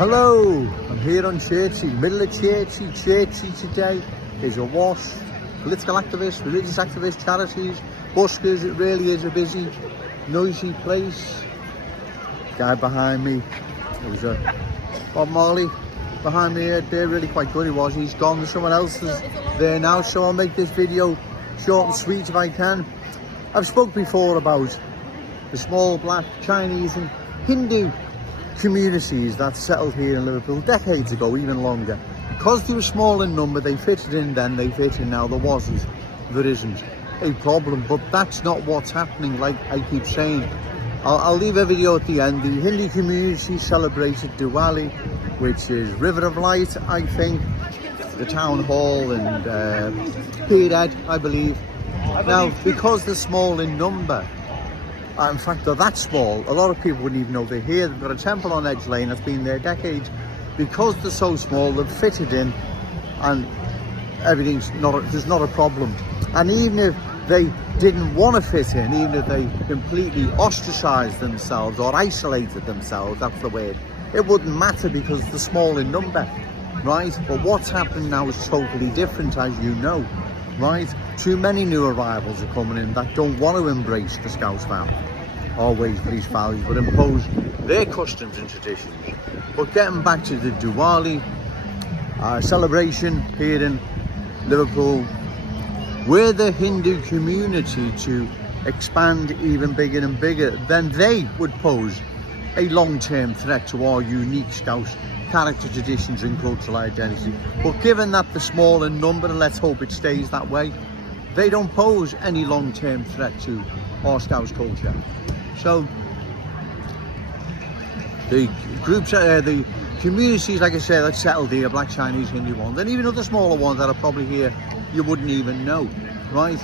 Hello, I'm here on Churchy, middle of Churchy. Churchy today is awash. Political activists, religious activists, charities, buskers. It really is a busy, noisy place. Guy behind me, there was a Bob Marley behind me here. They're really quite good. He was, he's gone. Someone else is there now, so I'll make this video short and sweet if I can. I've spoke before about the small black Chinese and Hindu communities that settled here in Liverpool decades ago, even longer. Because they were small in number, they fitted in then, they fit in now. There isn't a problem, but that's not what's happening, like I keep saying. I'll leave a video at the end. The Hindu community celebrated Diwali, which is River of Light, I think, the town hall and Pied, I believe. Now, because they're small in number, in fact, they're that small, a lot of people wouldn't even know they're here. They've got a temple on Edge Lane that's been there decades. Because they're so small, they've fitted in and there's not a problem. And even if they didn't want to fit in, even if they completely ostracized themselves or isolated themselves, that's the word, it wouldn't matter because they're small in number, right? But what's happened now is totally different, as you know, right? Too many new arrivals are coming in that don't want to embrace the Scouse family, always these values, but impose their customs and traditions. But getting back to the Diwali celebration here in Liverpool, were the Hindu community to expand even bigger and bigger, then they would pose a long-term threat to our unique Scouse character, traditions and cultural identity. But given that they're small in number, and let's hope it stays that way, they don't pose any long-term threat to our Scouse culture. So the groups, the communities, like I said, that settled here, black, Chinese, Hindu ones, and even other smaller ones that are probably here you wouldn't even know, right?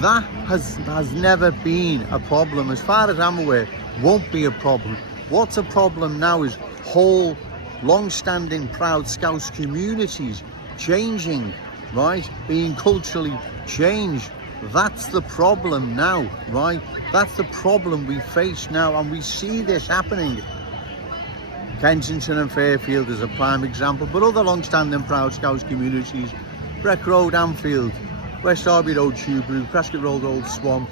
That has never been a problem. As far as I'm aware, won't be a problem. What's a problem now is whole long-standing proud Scouse communities changing, right? Being culturally changed. That's the problem now, right? That's the problem we face now, and we see this happening. Kensington and Fairfield is a prime example, but other long-standing proud Scouse communities, Breck Road, Anfield, West Derby Road, Tube Route, Prescott Road, Old Swan.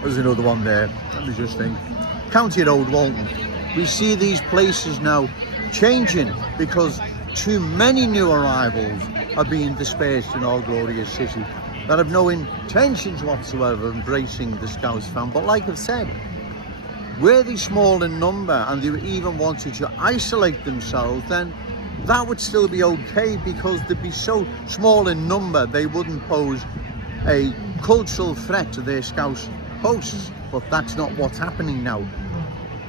There's another one there, let me just think. County Road, Walton. We see these places now changing because too many new arrivals are being dispersed in our glorious city that have no intentions whatsoever of embracing the Scouse fam. But like I've said, were they small in number and they even wanted to isolate themselves, then that would still be okay because they'd be so small in number they wouldn't pose a cultural threat to their Scouse hosts. But that's not what's happening now.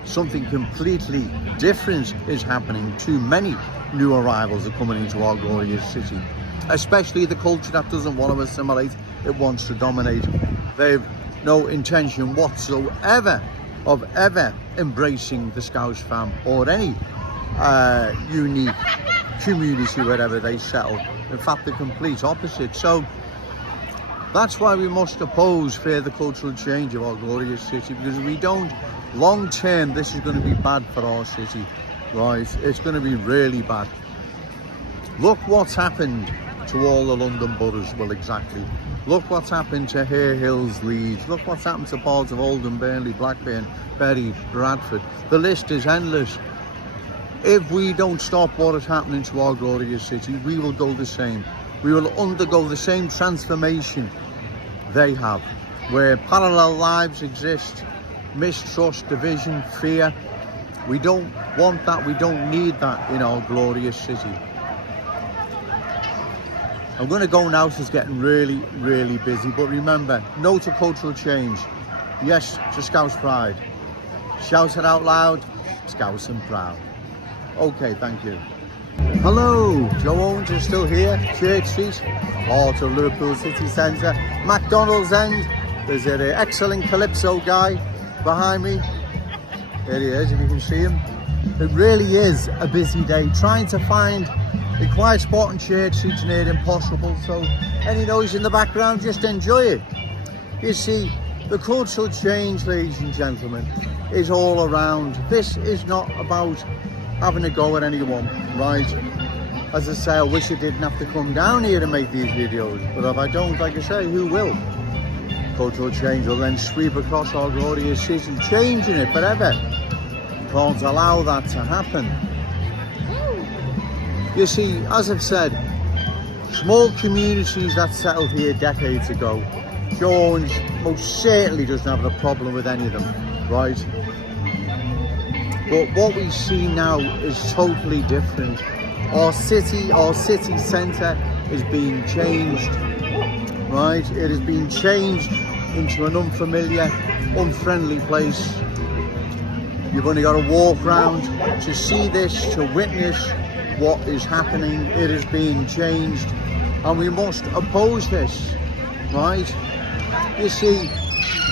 Something completely different is happening. Too many new arrivals are coming into our glorious city, especially the culture that doesn't want to assimilate, it wants to dominate. They've no intention whatsoever of ever embracing the Scouse fam or any unique community wherever they settle. In fact, the complete opposite. So that's why we must oppose further cultural change of our glorious city, because if we don't, long term this is going to be bad for our city, right? It's going to be really bad. Look what's happened to all the London boroughs. Well, exactly. Look what's happened to Hare Hills, Leeds. Look what's happened to parts of Oldham, Burnley, Blackburn, Bury, Bradford. The list is endless. If we don't stop what is happening to our glorious city, we will go the same. We will undergo the same transformation they have, where parallel lives exist, mistrust, division, fear. We don't want that. We don't need that in our glorious city. I'm going to go now, so it's getting really, really busy. But remember, no to cultural change. Yes to Scouse pride. Shout it out loud, Scouse and proud. Okay, thank you. Hello, Joe Owens is still here, Church Street, heart of Liverpool city centre, McDonald's end. There's an excellent Calypso guy behind me. There he is, if you can see him. It really is a busy day. Trying to find a quiet spot in Church Street is near impossible, so any noise in the background, just enjoy it. You see, The cultural change, ladies and gentlemen, is all around. This is not about having a go at anyone, right? As I say, I wish I didn't have to come down here to make these videos, but if I don't, like I say, who will? Cultural change will then sweep across our glorious city, changing it forever. Can't allow that to happen. You see, as I've said, small communities that settled here decades ago, Joe Owens most certainly doesn't have a problem with any of them, right? But what we see now is totally different. Our city centre is being changed, right? It has been changed into an unfamiliar, unfriendly place. You've only got to walk around to see this, to witness what is happening. It is being changed, and we must oppose this, right? You see,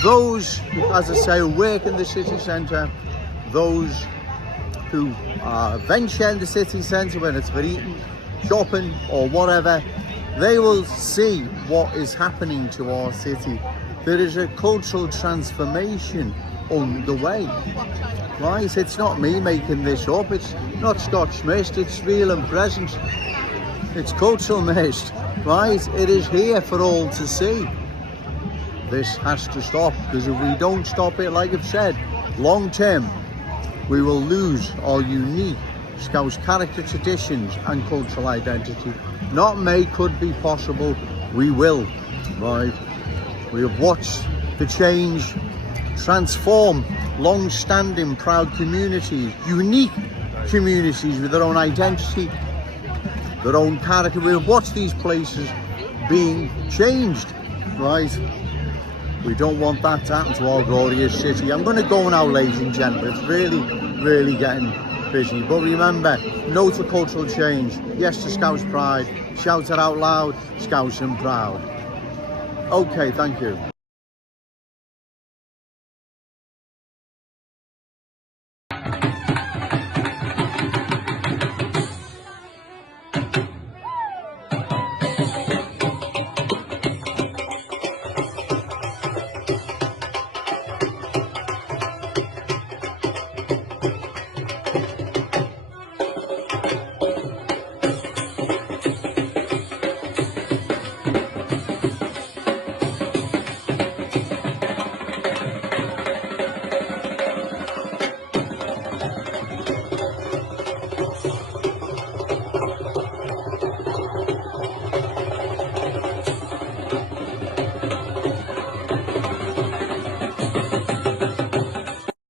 those, as I say, who work in the city centre, those who venture in the city centre, when it's for eating, shopping or whatever, they will see what is happening to our city. There is a cultural transformation underway, right? It's not me making this up, it's not Scotch mist, it's real and present. It's cultural mist, right? It is here for all to see. This has to stop, because if we don't stop it, like I've said, long term, we will lose our unique Scouse character, traditions and cultural identity. Not may, could be possible, we will, right? We have watched the change transform long-standing proud communities, unique communities with their own identity, their own character. We have watched these places being changed, right? We don't want that to happen to our glorious city. I'm going to go now, ladies and gentlemen. It's really getting busy. But remember, no to cultural change. Yes to Scouse pride. Shout it out loud, Scouse and proud. Okay, thank you.